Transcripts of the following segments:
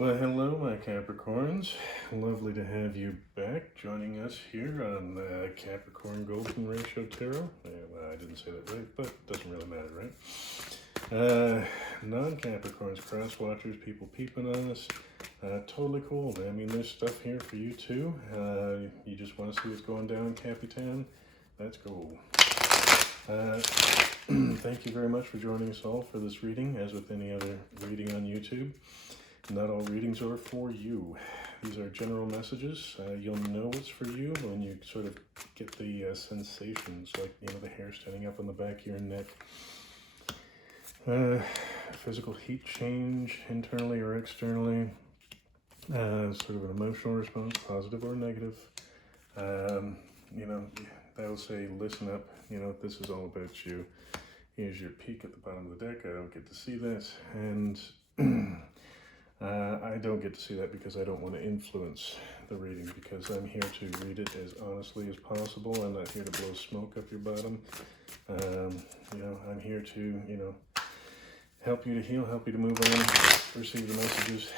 Well, hello, my Capricorns. Lovely to have you back joining us here on Capricorn Golden Ratio Tarot. Well, I didn't say that right, but it doesn't really matter, right? Non-Capricorns, cross-watchers, people peeping on us. Totally cool. I mean, there's stuff here for you too. You just want to see what's going down in Capitan? That's cool. Thank you very much for joining us all for this reading. As with any other reading on YouTube, not all readings are for you. These are general messages. You'll know it's for you when you sort of get the sensations, like, the hair standing up on the back of your neck. Physical heat change, internally or externally. Sort of an emotional response, positive or negative. That'll say, listen up, this is all about you. Here's your peek at the bottom of the deck. I don't get to see that. And I don't get to see that because I don't want to influence the reading, because I'm here to read it as honestly as possible. I'm not here to blow smoke up your bottom. I'm here to, help you to heal, help you to move on, receive the messages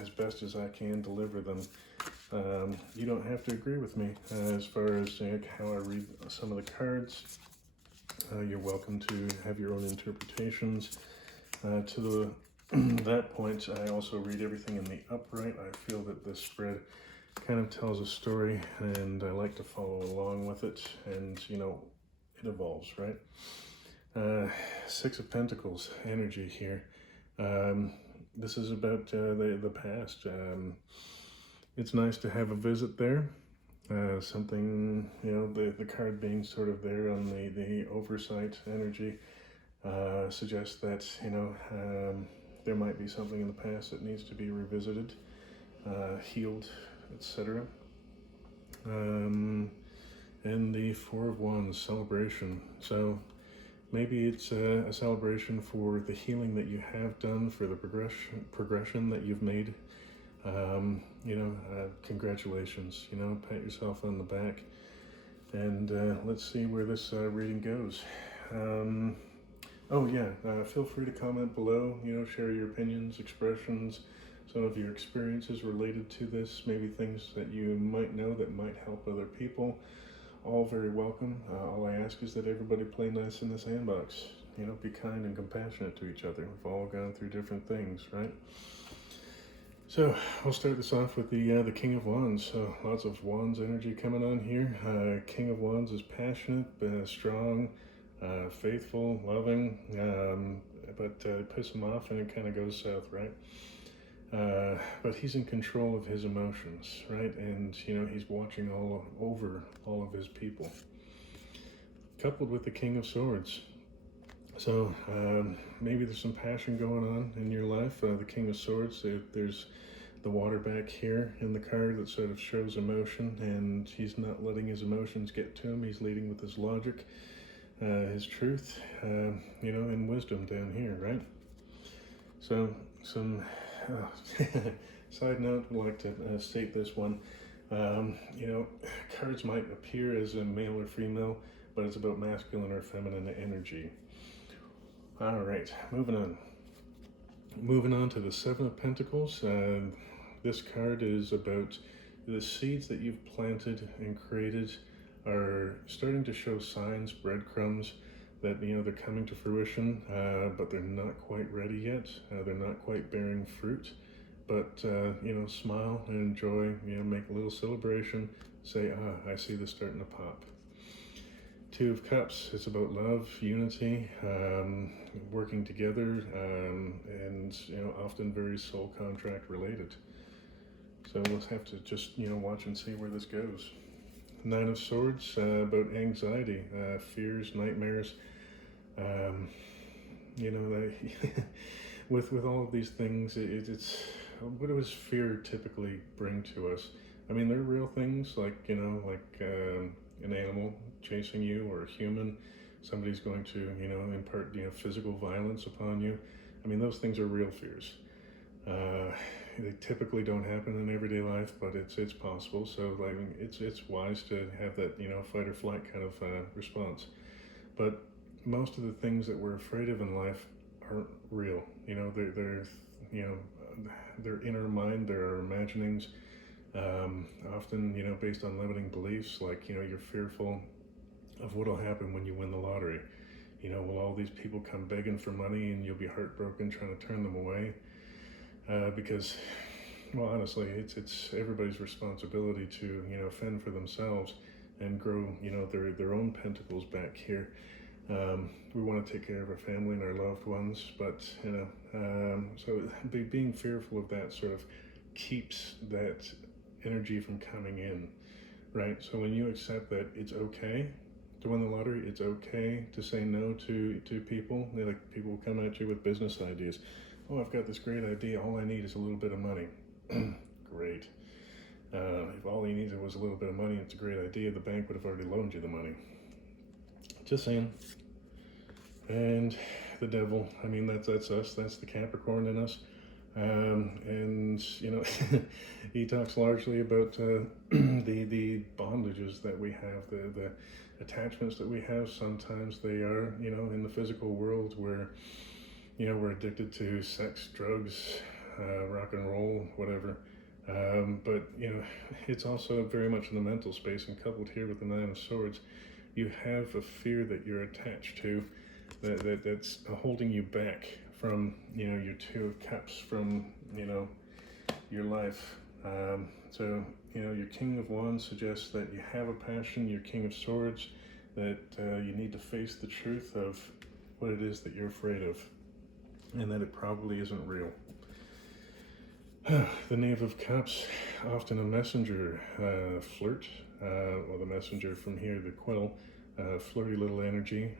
as best as I can deliver them. You don't have to agree with me as far as how I read some of the cards. You're welcome to have your own interpretations. To that point, I also read everything in the upright. I feel that this spread kind of tells a story, and I like to follow along with it, and it evolves, right? Six of Pentacles energy here. This is about the past. It's nice to have a visit there. Something, the card being sort of there on the oversight energy suggests that, there might be something in the past that needs to be revisited, healed, etc. And the Four of Wands, celebration. So maybe it's a celebration for the healing that you have done, for the progression that you've made. Congratulations, pat yourself on the back, and let's see where this reading goes. Feel free to comment below, share your opinions, expressions, some of your experiences related to this, maybe things that you might know that might help other people. All very welcome. All I ask is that everybody play nice in the sandbox, be kind and compassionate to each other. We've all gone through different things, right? So I'll start this off with the King of Wands. So lots of Wands energy coming on here. King of Wands is passionate, strong, faithful, loving, but piss him off and it kind of goes south, right? But he's in control of his emotions, right? And he's watching over all of his people. Coupled with the King of Swords. So maybe there's some passion going on in your life. The King of Swords, there's the water back here in the card that sort of shows emotion, and he's not letting his emotions get to him. He's leading with his logic, his truth, and wisdom down here, right? So some side note, I'd like to state this one. Cards might appear as a male or female, but it's about masculine or feminine energy. All right, moving on. Moving on to the Seven of Pentacles. This card is about the seeds that you've planted and created are starting to show signs, breadcrumbs, that they're coming to fruition, but they're not quite ready yet. They're not quite bearing fruit. But smile and enjoy. Make a little celebration. Say, I see this starting to pop. Two of Cups, it's about love, unity, working together, and often very soul contract related. So we'll have to just watch and see where this goes. Nine of Swords, about anxiety, fears, nightmares. With all of these things, it's what does fear typically bring to us? I mean, they're real things, like an animal chasing you, or a human, somebody's going to impart physical violence upon you. I mean, those things are real fears. They typically don't happen in everyday life, but it's possible. So it's wise to have that fight or flight kind of response. But most of the things that we're afraid of in life aren't real. They're their inner mind, their imaginings, often, based on limiting beliefs, like, you're fearful of what'll happen when you win the lottery. Will all these people come begging for money and you'll be heartbroken trying to turn them away? Because, well, honestly, it's everybody's responsibility to, fend for themselves and grow, their own pentacles back here. We want to take care of our family and our loved ones, but, so being fearful of that sort of keeps that energy from coming in, right? So when you accept that it's okay to win the lottery, it's okay to say no to people. People will come at you with business ideas. Oh, I've got this great idea. All I need is a little bit of money. Great. If all you needed was a little bit of money, it's a great idea. The bank would have already loaned you the money. Just saying. And the devil, that's us. That's the Capricorn in us. And he talks largely about the bondages that we have, the attachments that we have. Sometimes they are, in the physical world where, we're addicted to sex, drugs, rock and roll, whatever. But, it's also very much in the mental space, and coupled here with the Nine of Swords, you have a fear that you're attached to that's holding you back from, your Two of Cups, from, your life. So, your King of Wands suggests that you have a passion. Your King of Swords, that you need to face the truth of what it is that you're afraid of, and that it probably isn't real. The Knave of Cups, often a messenger, flirt, or the messenger from here, the quill, flirty little energy.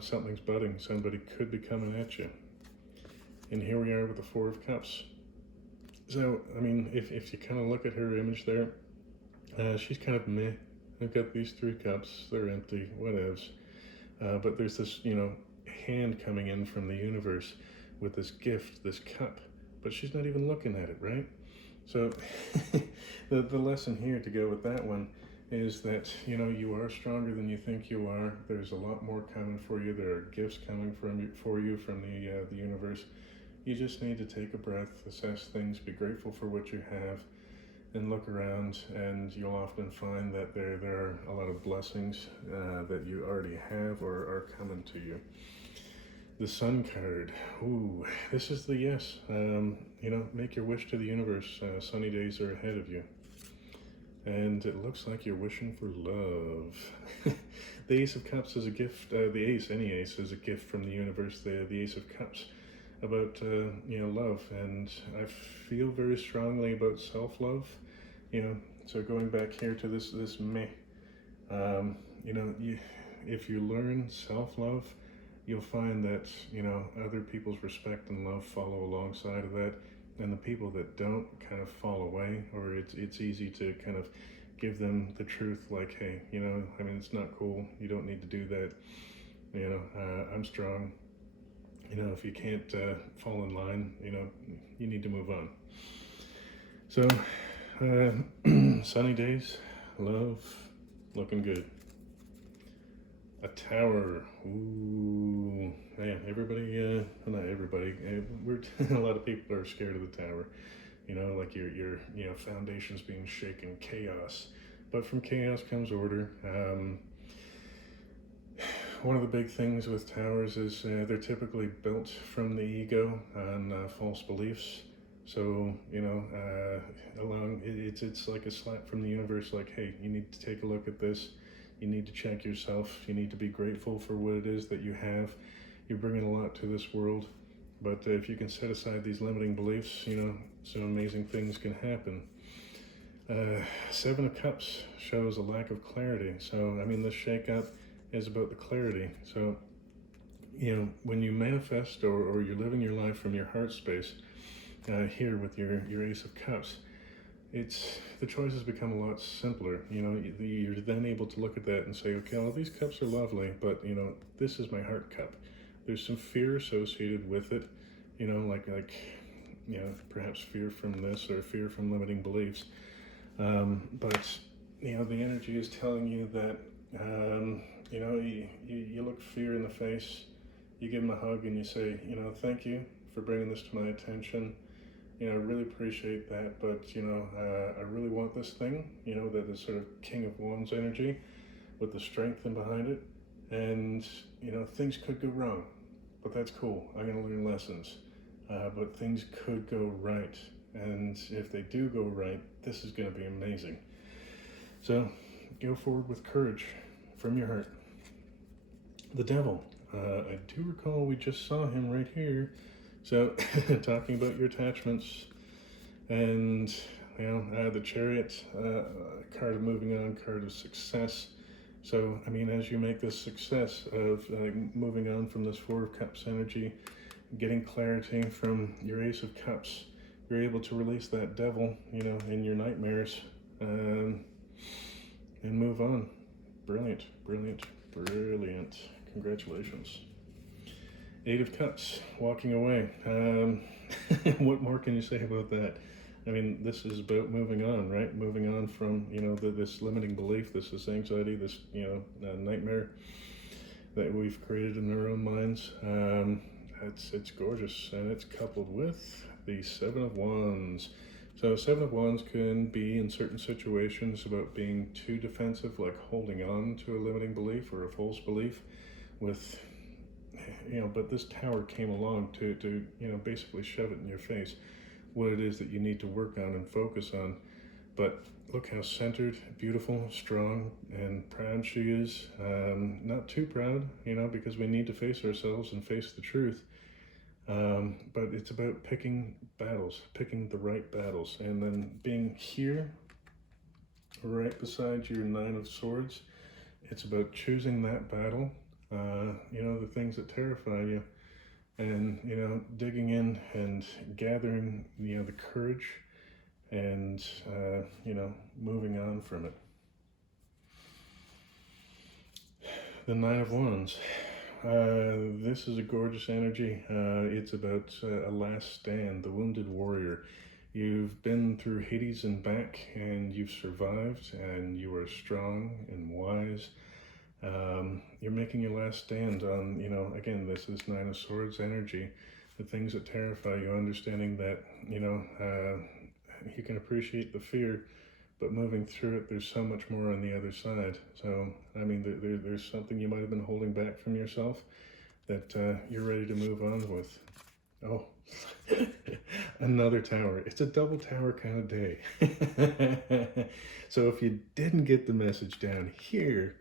Something's budding. Somebody could be coming at you. And here we are with the Four of Cups. So, if you kind of look at her image there, she's kind of meh. I've got these 3 cups. They're empty. Whatevs. But there's this, hand coming in from the universe with this gift, this cup. But she's not even looking at it, right? So the lesson here to go with that one is that, you are stronger than you think you are. There's a lot more coming for you. There are gifts coming for you from the universe. You just need to take a breath, assess things, be grateful for what you have, and look around, and you'll often find that there are a lot of blessings that you already have or are coming to you. The Sun card. Ooh, this is the yes. Make your wish to the universe. Sunny days are ahead of you. And it looks like you're wishing for love. The Ace of Cups is a gift. Any ace, is a gift from the universe. The Ace of Cups, about love, and I feel very strongly about self-love. So going back here to this meh. If you learn self-love, you'll find that other people's respect and love follow alongside of that. And the people that don't kind of fall away, or it's easy to kind of give them the truth, like, hey, it's not cool. You don't need to do that. I'm strong. If you can't fall in line, you need to move on. So, sunny days, love, looking good. A Tower. Ooh, man, everybody, not everybody, a lot of people are scared of the Tower. Like your foundations being shaken, chaos. But from chaos comes order. One of the big things with towers is they're typically built from the ego and false beliefs. So, it's like a slap from the universe, like, hey, you need to take a look at this. You need to check yourself. You need to be grateful for what it is that you have. You're bringing a lot to this world. But if you can set aside these limiting beliefs, some amazing things can happen. Seven of Cups shows a lack of clarity. So, this shakeup is about the clarity. So, when you manifest or you're living your life from your heart space, here with your Ace of Cups, the choices become a lot simpler. You're then able to look at that and say, okay, well, these cups are lovely, but this is my heart cup. There's some fear associated with it, like perhaps fear from this or fear from limiting beliefs. But the energy is telling you that you look fear in the face, you give them a hug and you say, thank you for bringing this to my attention. You know, I really appreciate that, but, you know, I really want this thing, you know, that is sort of King of Wands energy with the strength in behind it. And, you know, things could go wrong, but that's cool. I'm going to learn lessons. But things could go right. And if they do go right, this is going to be amazing. So go forward with courage from your heart. The Devil. I do recall we just saw him right here. So talking about your attachments and, you know, the Chariot, card of moving on, card of success. So, I mean, as you make this success of moving on from this Four of Cups energy, getting clarity from your Ace of Cups, you're able to release that devil, you know, in your nightmares, and move on. Brilliant, brilliant, brilliant. Congratulations. Eight of Cups, walking away. What more can you say about that? I mean, this is about moving on, right? Moving on from, you know, this limiting belief, this anxiety, this, you know, nightmare that we've created in our own minds. It's gorgeous, and it's coupled with the Seven of Wands. So Seven of Wands can be in certain situations about being too defensive, like holding on to a limiting belief or a false belief with, you know, but this Tower came along to you know, basically shove it in your face, what it is that you need to work on and focus on. But look how centered, beautiful, strong, and proud she is. Not too proud, you know, because we need to face ourselves and face the truth. But it's about picking battles, picking the right battles, and then being here, right beside your Nine of Swords. It's about choosing that battle, you know, the things that terrify you, and, you know, digging in and gathering, you know, the courage and, you know, moving on from it. The Nine of Wands. This is a gorgeous energy. It's about a last stand, the wounded warrior. You've been through Hades and back, and you've survived, and you are strong and wise. You're making your last stand on, you know, again, this is Nine of Swords energy, the things that terrify you, understanding that, you know, you can appreciate the fear, but moving through it, there's so much more on the other side. So, I mean, there's something you might have been holding back from yourself that you're ready to move on with. Oh, another tower. It's a double tower kind of day. So if you didn't get the message down here,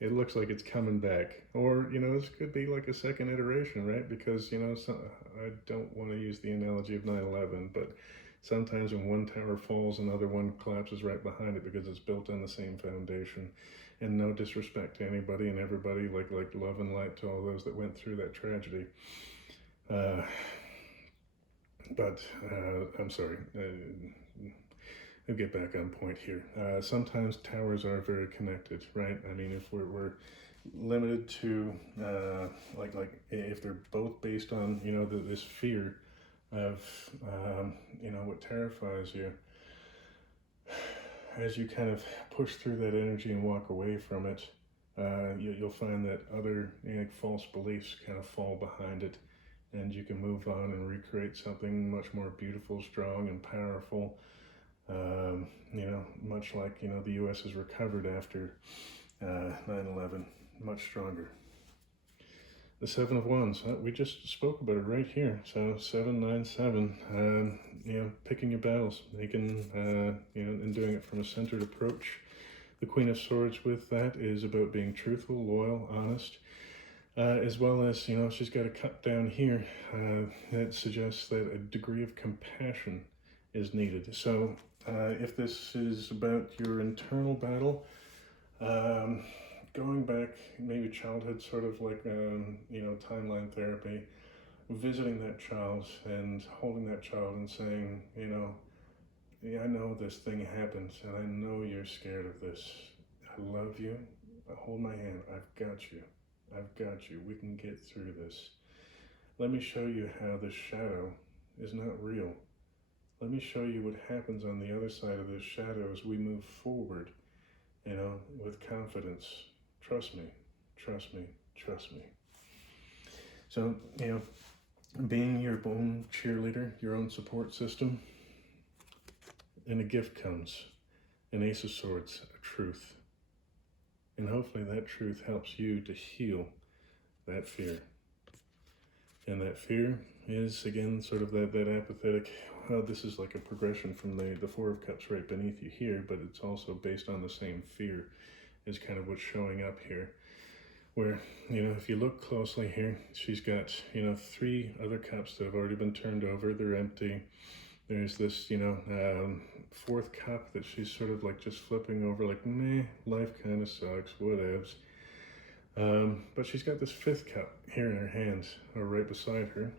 it looks like it's coming back. Or, you know, this could be like a second iteration, right? Because, you know, I don't want to use the analogy of 9/11, but sometimes when one tower falls, another one collapses right behind it because it's built on the same foundation. And no disrespect to anybody and everybody, like love and light to all those that went through that tragedy. But I'm sorry. I'll get back on point here. Sometimes towers are very connected, right? I mean, if we're limited to, like if they're both based on, you know, this fear of, you know, what terrifies you, as you kind of push through that energy and walk away from it, you'll find that other, you know, false beliefs kind of fall behind it, and you can move on and recreate something much more beautiful, strong, and powerful. You know, much like, you know, the U.S. has recovered after 9/11, much stronger. The Seven of Wands, we just spoke about it right here. So 797, you know, picking your battles, making, you know, and doing it from a centered approach. The Queen of Swords with that is about being truthful, loyal, honest, as well as, you know, she's got a cut down here that suggests that a degree of compassion is needed. So if this is about your internal battle, going back, maybe childhood, sort of like, you know, timeline therapy, visiting that child and holding that child and saying, you know, yeah, I know this thing happened and I know you're scared of this. I love you. Hold my hand. I've got you. I've got you. We can get through this. Let me show you how this shadow is not real. Let me show you what happens on the other side of this shadow as we move forward, you know, with confidence. Trust me, trust me, trust me. So, you know, being your own cheerleader, your own support system. And a gift comes, an Ace of Swords, a truth. And hopefully that truth helps you to heal that fear. And that fear is, again, sort of that apathetic, well, this is like a progression from the Four of Cups right beneath you here, but it's also based on the same fear is kind of what's showing up here. Where, if you look closely here, she's got, 3 other cups that have already been turned over. They're empty. There's this, 4th cup that she's sort of like just flipping over, like, meh, life kind of sucks, whatevs. But she's got this 5th cup here in her hands, or right beside her.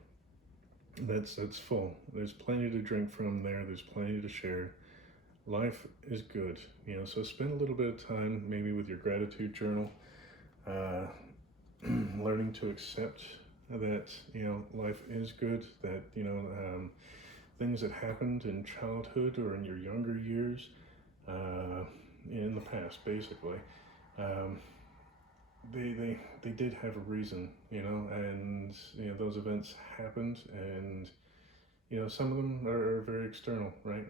That's full. There's plenty to drink from there. There's plenty to share. Life is good, so spend a little bit of time maybe with your gratitude journal, learning to accept that, life is good, that, things that happened in childhood or in your younger years, in the past, basically, they did have a reason, and, those events happened, and, some of them are very external, right?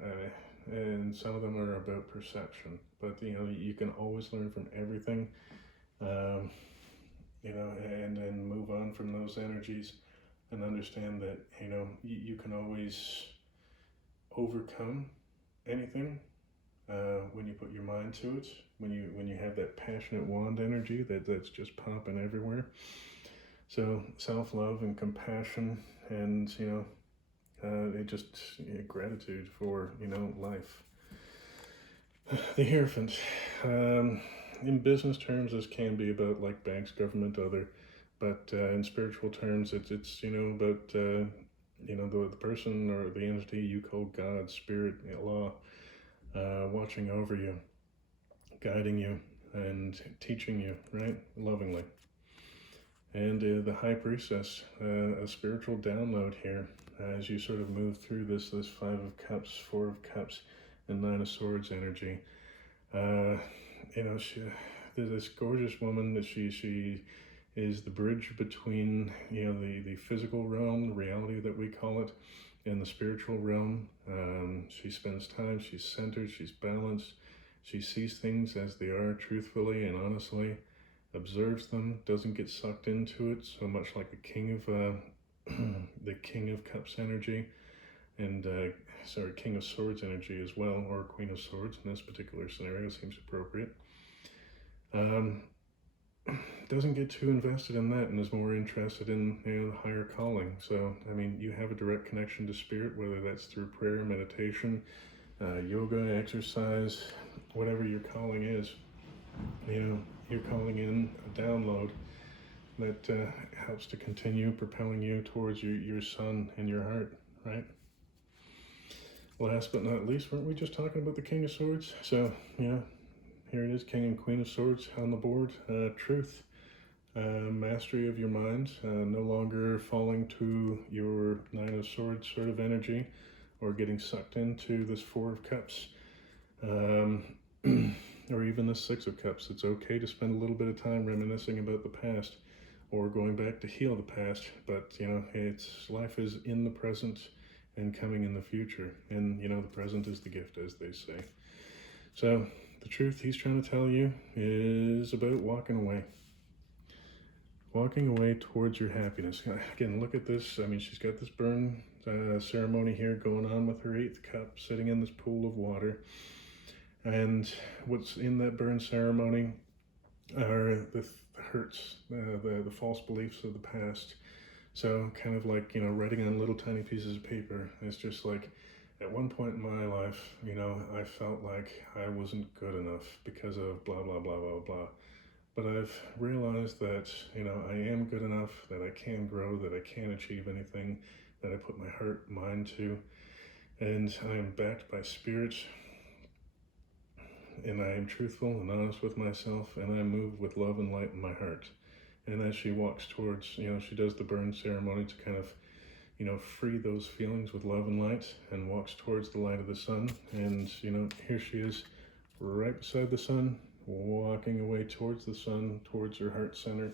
And some of them are about perception, but, you can always learn from everything, and then move on from those energies and understand that, you can always overcome anything when you put your mind to it, when you have that passionate wand energy that's just popping everywhere. So self-love and compassion and, gratitude for, life. The Hierophant. In business terms, this can be about like banks, government, other, but in spiritual terms, it's about the person or the entity you call God, Spirit, law, watching over you, guiding you, and teaching you, right, lovingly. And the High Priestess, a spiritual download here as you sort of move through this 5 of Cups, 4 of Cups, and 9 of Swords energy. This gorgeous woman that she is the bridge between, the physical realm, the reality that we call it, and the spiritual realm. She spends time, she's centered, she's balanced, she sees things as they are truthfully and honestly, observes them, doesn't get sucked into it, so much like a king of, the King of Cups energy, and, King of Swords energy as well, or Queen of Swords in this particular scenario seems appropriate. Doesn't get too invested in that and is more interested in, the higher calling. So, you have a direct connection to spirit, whether that's through prayer, meditation, yoga, exercise, whatever your calling is. You're calling in a download that helps to continue propelling you towards your sun and your heart, right? Last but not least, weren't we just talking about the King of Swords? So, here it is, King and Queen of Swords on the board. Truth, mastery of your mind, no longer falling to your 9 of Swords sort of energy or getting sucked into this 4 of Cups, or even the 6 of Cups. It's okay to spend a little bit of time reminiscing about the past or going back to heal the past, but, life is in the present and coming in the future, and, the present is the gift, as they say. So, the truth he's trying to tell you is about walking away. Walking away towards your happiness. Again, look at this. She's got this burn ceremony here going on with her 8th cup, sitting in this pool of water. And what's in that burn ceremony are the hurts, the false beliefs of the past. So kind of like, writing on little tiny pieces of paper. It's just like, at one point in my life, I felt like I wasn't good enough because of blah, blah, blah, blah, blah. But I've realized that, I am good enough, that I can grow, that I can achieve anything that I put my heart, mind to. And I am backed by spirit. And I am truthful and honest with myself. And I move with love and light in my heart. And as she walks towards, she does the burn ceremony to kind of, free those feelings with love and light, and walks towards the light of the sun. And, here she is right beside the sun, walking away towards the sun, towards her heart center.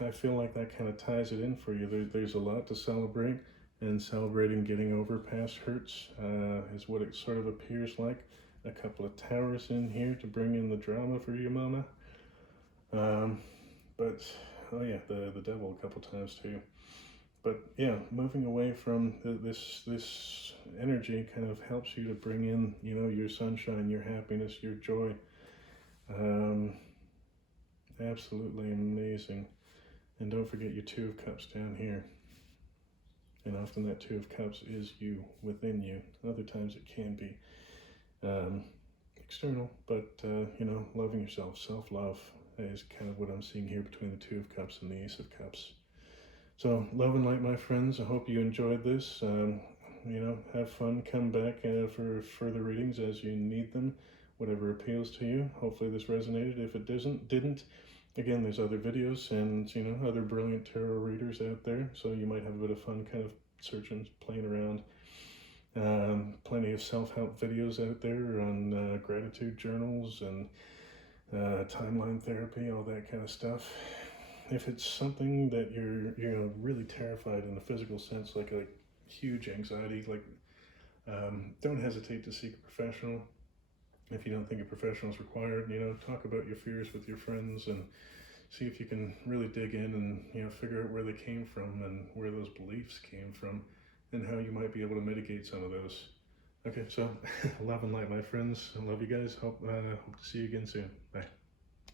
I feel like that kind of ties it in for you. There's a lot to celebrate, and celebrating getting over past hurts is what it sort of appears like. A couple of towers in here to bring in the drama for you, mama. But, oh yeah, the devil a couple times too. But yeah, moving away from this energy kind of helps you to bring in, you know, your sunshine, your happiness, your joy. Absolutely amazing. And don't forget your Two of Cups down here. And often that Two of Cups is you, within you. Other times it can be external, but you know, loving yourself, self-love is kind of what I'm seeing here between the Two of Cups and the Ace of Cups. So, love and light, my friends. I hope you enjoyed this. You know, have fun. Come back for further readings as you need them, whatever appeals to you. Hopefully this resonated. If it didn't, again, there's other videos and, you know, other brilliant tarot readers out there. So you might have a bit of fun kind of searching, playing around. Plenty of self-help videos out there on gratitude journals and timeline therapy, all that kind of stuff. If it's something that you're really terrified in a physical sense, like a huge anxiety, like don't hesitate to seek a professional. If you don't think a professional is required, you know, talk about your fears with your friends and see if you can really dig in and, you know, figure out where they came from and where those beliefs came from and how you might be able to mitigate some of those. Okay, so love and light, my friends. I love you guys. Hope to see you again soon. Bye.